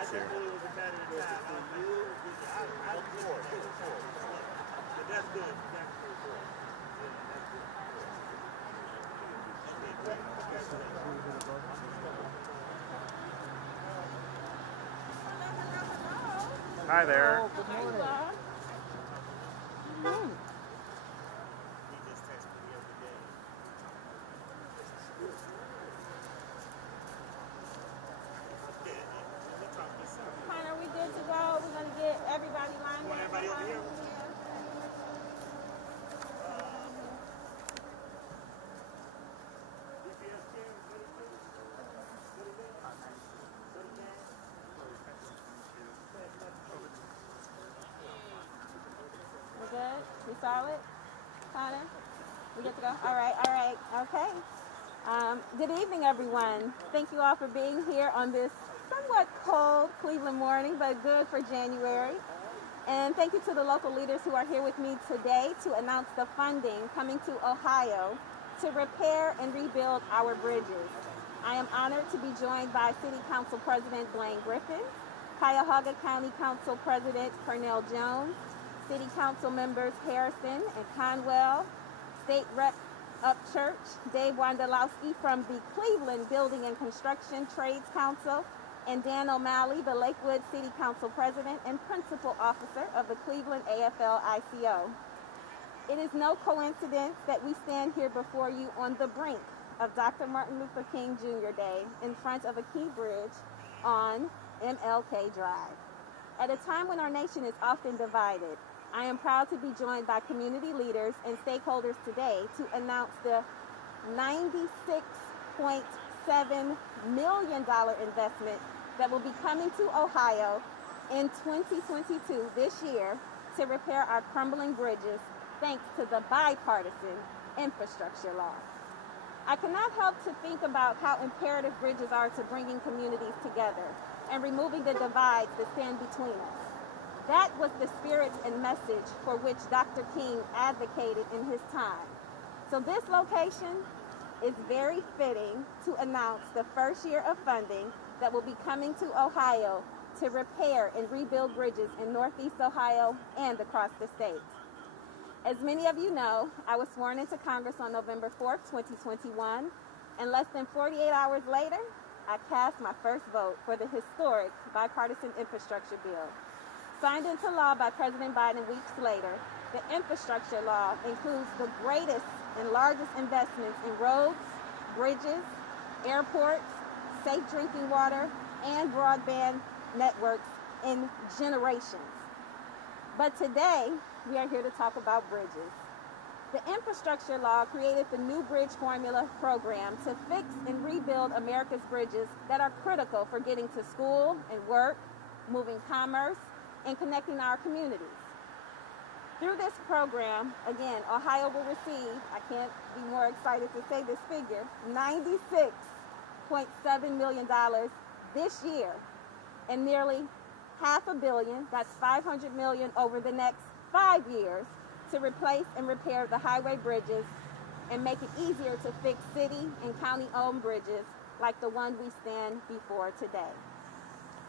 Thanks, sir. Hi there. Good morning. Are we good to go? We're going to get everybody lined up. Everybody over here? We're good? We solid? Connor? We good to go? All right, okay. Good evening, everyone. Thank you all for being here on this somewhat cold Cleveland morning, but good for January. And thank you to the local leaders who are here with me today to announce the funding coming to Ohio to repair and rebuild our bridges. I am honored to be joined by City Council President Blaine Griffin, Cuyahoga County Council President Pernell Jones, City Council members Harrison and Conwell, State Rep Upchurch, Dave Wondolowski from the Cleveland Building and Construction Trades Council, and Dan O'Malley, the Lakewood City Council President and Principal Officer of the Cleveland AFL-ICO. It is no coincidence that we stand here before you on the brink of Dr. Martin Luther King Jr. Day in front of a key bridge on MLK Drive. At a time when our nation is often divided, I am proud to be joined by community leaders and stakeholders today to announce the $96.7 million investment that will be coming to Ohio in 2022 this year to repair our crumbling bridges thanks to the bipartisan infrastructure law. I cannot help to think about how imperative bridges are to bringing communities together and removing the divides that stand between us. That was the spirit and message for which Dr. King advocated in his time. So this location is very fitting to announce the first year of funding that will be coming to Ohio to repair and rebuild bridges in Northeast Ohio and across the state. As many of you know, I was sworn into Congress on November 4th, 2021, and less than 48 hours later, I cast my first vote for the historic bipartisan infrastructure bill. Signed into law by President Biden weeks later, the infrastructure law includes the greatest and largest investments in roads, bridges, airports, safe drinking water, and broadband networks in generations. But today, we are here to talk about bridges. The infrastructure law created the New Bridge Formula program to fix and rebuild America's bridges that are critical for getting to school and work, moving commerce, and connecting our communities. Through this program, again, Ohio will receive, I can't be more excited to say this figure, $96.7 million this year, and nearly $500 million, that's $500 million over the next 5 years, to replace and repair the highway bridges and make it easier to fix city and county-owned bridges like the one we stand before today.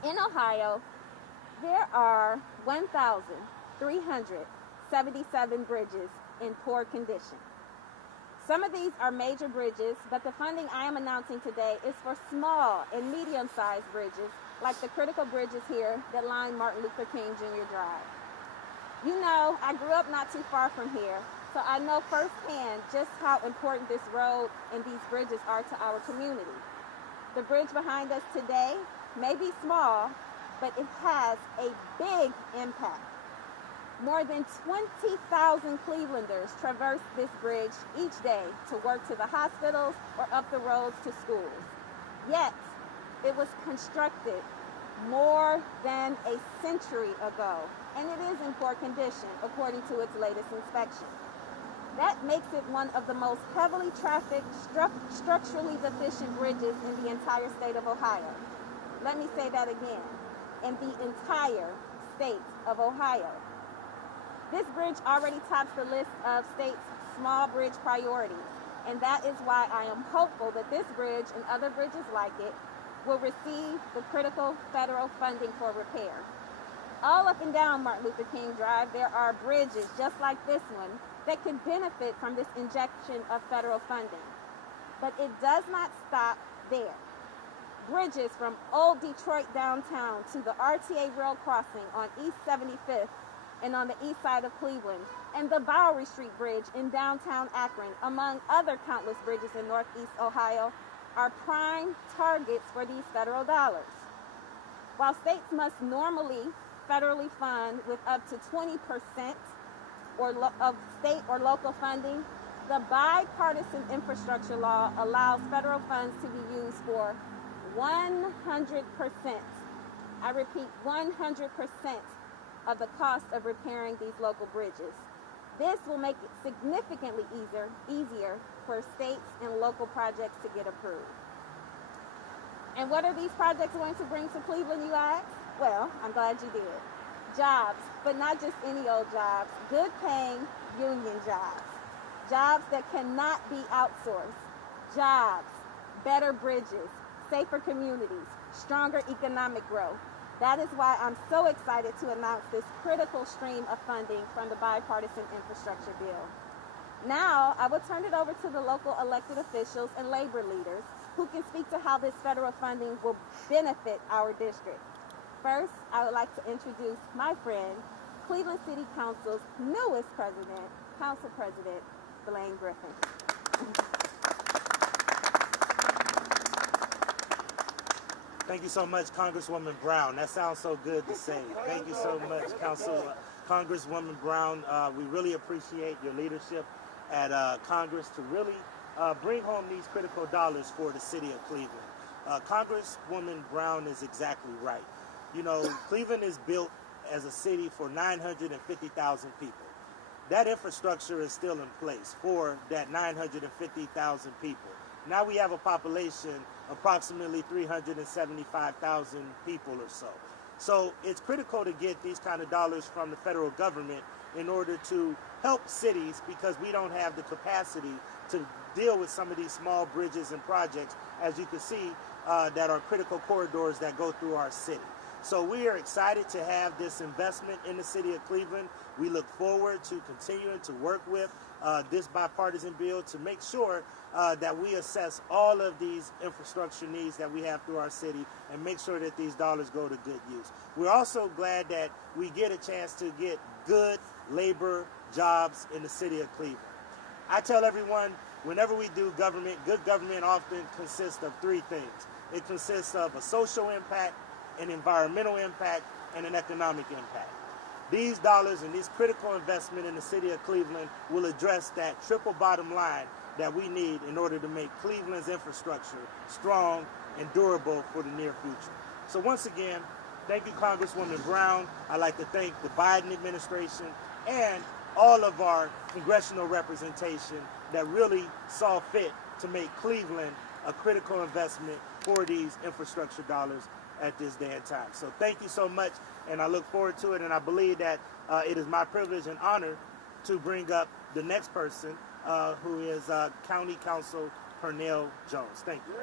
In Ohio, there are 1,377 bridges in poor condition. Some of these are major bridges, but the funding I am announcing today is for small and medium-sized bridges, like the critical bridges here that line Martin Luther King Jr. Drive. You know, I grew up not too far from here, so I know firsthand just how important this road and these bridges are to our community. The bridge behind us today may be small, but it has a big impact. More than 20,000 Clevelanders traverse this bridge each day to work to the hospitals or up the roads to schools. Yet, it was constructed more than a century ago, and it is in poor condition according to its latest inspection. That makes it one of the most heavily trafficked, structurally deficient bridges in the entire state of Ohio. Let me say that again. In the entire state of Ohio. This bridge already tops the list of states' small bridge priorities, and that is why I am hopeful that this bridge and other bridges like it will receive the critical federal funding for repair. All up and down Martin Luther King Drive, there are bridges just like this one that could benefit from this injection of federal funding. But it does not stop there. Bridges from Old Detroit downtown to the RTA rail crossing on East 75th and on the east side of Cleveland, and the Bowery Street Bridge in downtown Akron, among other countless bridges in Northeast Ohio, are prime targets for these federal dollars. While states must normally federally fund with up to 20% of state or local funding, the bipartisan infrastructure law allows federal funds to be used for 100%. I repeat, 100% of the cost of repairing these local bridges. This will make it significantly easier for states and local projects to get approved. And what are these projects going to bring to Cleveland, you ask? Well, I'm glad you did. Jobs, but not just any old jobs, good paying union jobs. Jobs that cannot be outsourced. Jobs, better bridges, safer communities, stronger economic growth. That is why I'm so excited to announce this critical stream of funding from the bipartisan infrastructure bill. Now, I will turn it over to the local elected officials and labor leaders who can speak to how this federal funding will benefit our district. First, I would like to introduce my friend, Cleveland City Council's newest president, Council President Blaine Griffin. Thank you so much, Congresswoman Brown. That sounds so good to say. Thank you so much, Congresswoman Brown. We really appreciate your leadership at Congress to really bring home these critical dollars for the city of Cleveland. Congresswoman Brown is exactly right. You know, Cleveland is built as a city for 950,000 people. That infrastructure is still in place for that 950,000 people. Now we have a population approximately 375,000 people or so. So it's critical to get these kind of dollars from the federal government in order to help cities, because we don't have the capacity to deal with some of these small bridges and projects, as you can see, that are critical corridors that go through our city. So we are excited to have this investment in the city of Cleveland. We look forward to continuing to work with this bipartisan bill to make sure that we assess all of these infrastructure needs that we have through our city and make sure that these dollars go to good use. We're also glad that we get a chance to get good labor jobs in the city of Cleveland. I tell everyone, whenever we do government, good government often consists of three things. It consists of a social impact, an environmental impact, and an economic impact. These dollars and this critical investment in the city of Cleveland will address that triple bottom line that we need in order to make Cleveland's infrastructure strong and durable for the near future. So once again, thank you, Congresswoman Brown. I'd like to thank the Biden administration and all of our congressional representation that really saw fit to make Cleveland a critical investment for these infrastructure dollars at this day and time. So thank you so much, and I look forward to it, and I believe that it is my privilege and honor to bring up the next person, who is County Council Pernell Jones. Thank you.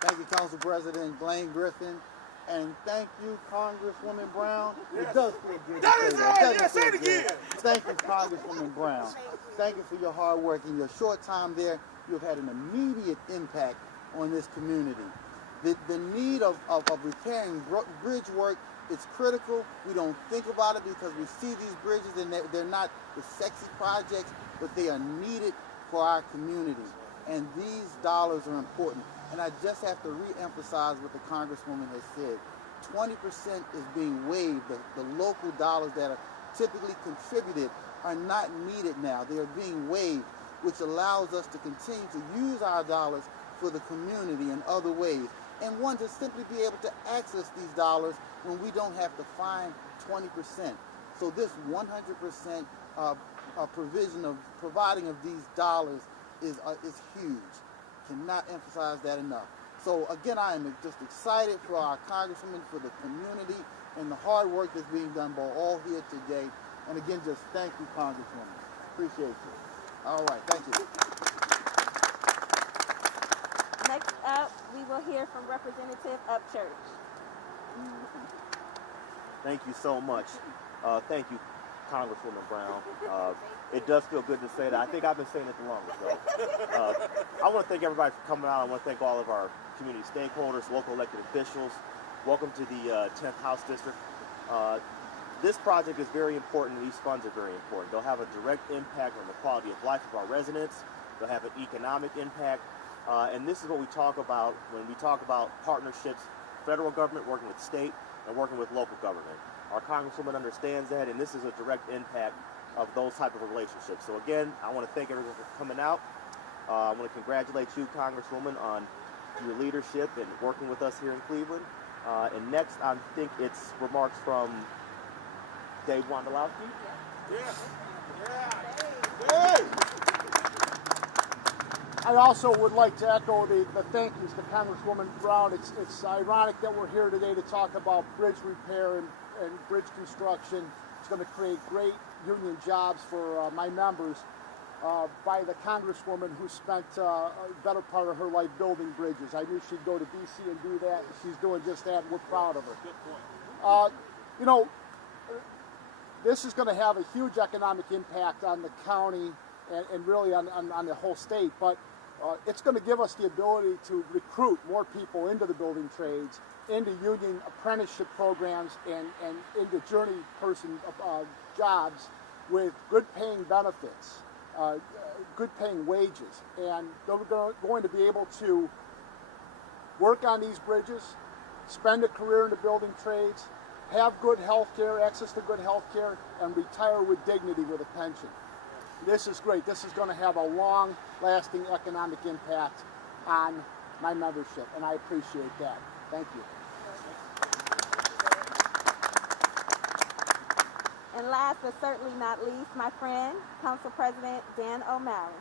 Thank you, Council President Blaine Griffin, and thank you, Congresswoman Brown. It does feel good to say that. Say it again. Thank you, Congresswoman Brown. Thank you for your hard work. In your short time there, you have had an immediate impact on this community. The need of repairing bridge work is critical. We don't think about it because we see these bridges and they're not the sexy projects, but they are needed for our community. And these dollars are important. And I just have to re-emphasize what the Congresswoman has said. 20% is being waived. The local dollars that are typically contributed are not needed now. They are being waived, which allows us to continue to use our dollars for the community in other ways. And one, to simply be able to access these dollars when we don't have to find 20%. So this 100% provision of providing of these dollars is huge. Cannot emphasize that enough. So again, I am just excited for our Congresswoman, for the community, and the hard work that's being done by all here today. And again, just thank you, Congresswoman. Appreciate you. All right, thank you. up, we will hear from Representative Upchurch. Thank you so much. Thank you, Congresswoman Brown. It does feel good to say that. I think I've been saying it the longest, though. I want to thank everybody for coming out. I want to thank all of our community stakeholders, local elected officials. Welcome to the 10th House District. This project is very important, and these funds are very important. They'll have a direct impact on the quality of life of our residents. They'll have an economic impact. And this is what we talk about when we talk about partnerships, federal government working with state and working with local government. Our Congresswoman understands that, and this is a direct impact of those type of relationships. So again, I want to thank everyone for coming out. I want to congratulate you, Congresswoman, on your leadership and working with us here in Cleveland. And next, I think it's remarks from Dave Wondolowski. I also would like to echo the thank yous to Congresswoman Brown. It's ironic that we're here today to talk about bridge repair and bridge construction. It's going to create great union jobs for my members by the Congresswoman who spent a better part of her life building bridges. I knew she'd go to D.C. and do that. She's doing just that. We're proud of her. Good point. You know, this is going to have a huge economic impact on the county and really on the whole state, but it's going to give us the ability to recruit more people into the building trades, into union apprenticeship programs, and into journey person jobs with good paying benefits, good paying wages. And they're going to be able to work on these bridges, spend a career in the building trades, have good health care, access to good health care, and retire with dignity with a pension. This is great. This is going to have a long-lasting economic impact on my membership, and I appreciate that. Thank you. And last but certainly not least, my friend, Council President Dan O'Malley.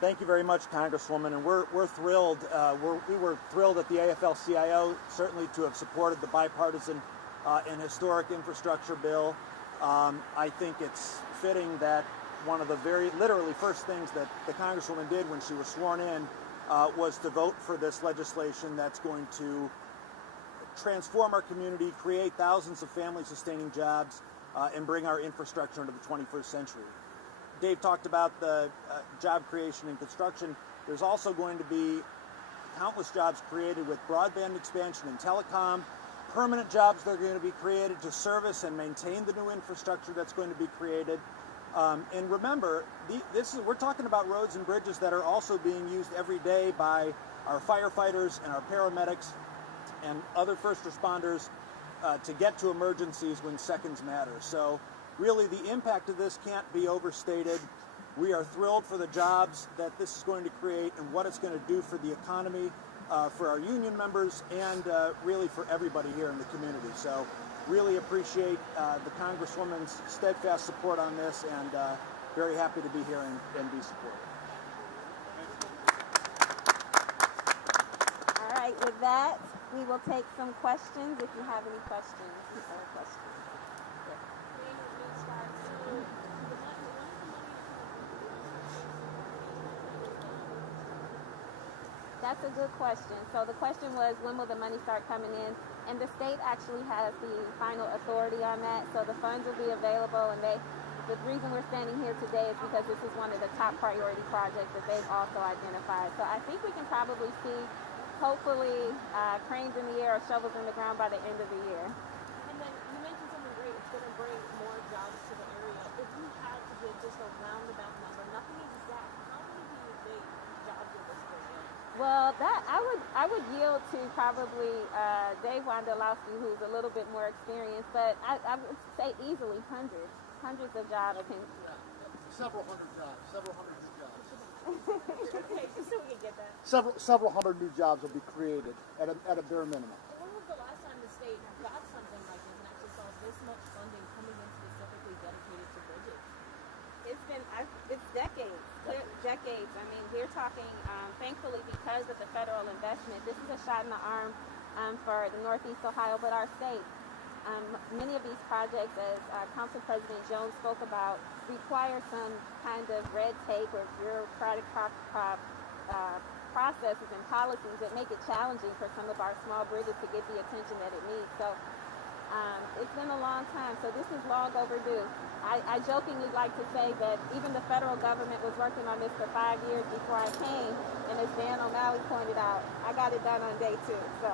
Thank you very much, Congresswoman, and we're thrilled. We were thrilled at the AFL-CIO certainly to have supported the bipartisan and historic infrastructure bill. I think it's fitting that one of the literally first things that the Congresswoman did when she was sworn in was to vote for this legislation that's going to transform our community, create thousands of family-sustaining jobs, and bring our infrastructure into the 21st century. Dave talked about the job creation and construction. There's also going to be countless jobs created with broadband expansion and telecom, permanent jobs that are going to be created to service and maintain the new infrastructure that's going to be created. And remember, we're talking about roads and bridges that are also being used every day by our firefighters and our paramedics and other first responders to get to emergencies when seconds matter. So really the impact of this can't be overstated. We are thrilled for the jobs that this is going to create and what it's going to do for the economy, for our union members, and really for everybody here in the community. So really appreciate the Congresswoman's steadfast support on this, and very happy to be here and be supportive. All right, with that, we will take some questions if you have any questions. That's a good question. So the question was, when will the money start coming in? And the state actually has the final authority on that. So the funds will be available, and the reason we're standing here today is because this is one of the top priority projects that they've also identified. So I think we can probably see, hopefully, cranes in the air or shovels in the ground by the end of the year. And then you mentioned something great. It's going to bring more jobs to the area. If you had to give just a roundabout number, nothing exact, how many do you think jobs will this bring in? Well, I would yield to probably Dave Wondolowski, who's a little bit more experienced, but I would say easily hundreds of jobs. Several hundred jobs. Okay, just so we can get that. Several hundred new jobs will be created at a bare minimum. And when was the last time the state got something like this and actually saw this much funding coming in specifically dedicated to bridges? It's decades. I mean, we're talking, thankfully, because of the federal investment, this is a shot in the arm for the Northeast Ohio, but our state. Many of these projects, as Council President Jones spoke about, require some kind of red tape or bureaucratic processes and policies that make it challenging for some of our small bridges to get the attention that it needs. So it's been a long time, so this is long overdue. I jokingly like to say that even the federal government was working on this for 5 years before I came, and as Dan O'Malley pointed out, I got it done on day 2. So.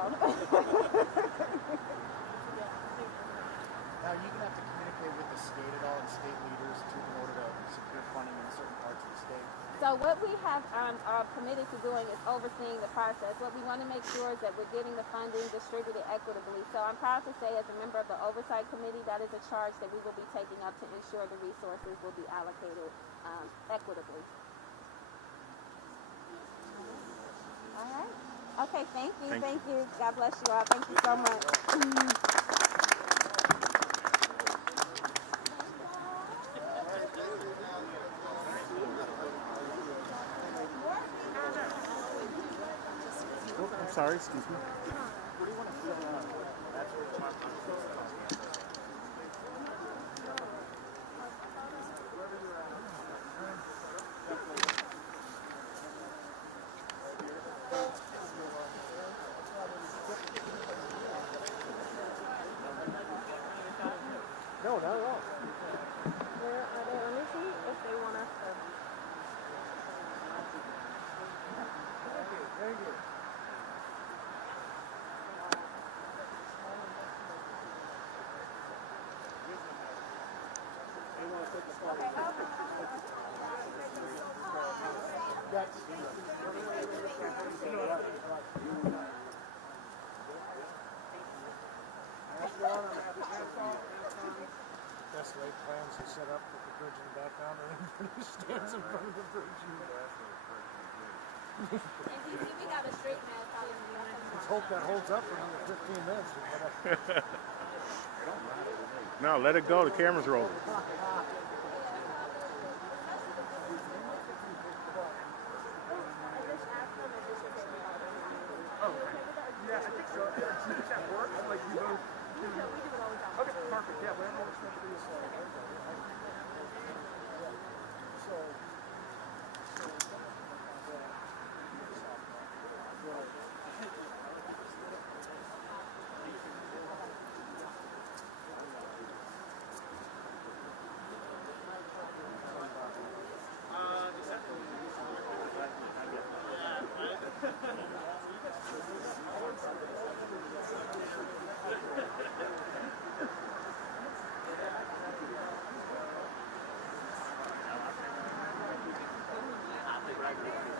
Now, are you going to have to communicate with the state at all, and state leaders, in order to secure funding in certain parts of the state? So what we have are committed to doing is overseeing the process. What we want to make sure is that we're getting the funding distributed equitably. So I'm proud to say, as a member of the Oversight Committee, that is a charge that we will be taking up to ensure the resources will be allocated equitably. All right. Okay, thank you. Thank you. God bless you all. Thank you so much. I'm sorry, excuse me. No, not at all. Where are they? Let me see if they want us to. Thank you. Best laid plans are set up with the bridge in the background, and everybody stands in front of the bridge. We got a straight man calling me. Let's hope that holds up for another 15 minutes. No, let it go. The camera's rolling. Yeah, I think so. If that works, like you both. Okay, perfect. Yeah, whatever works best for you. Right.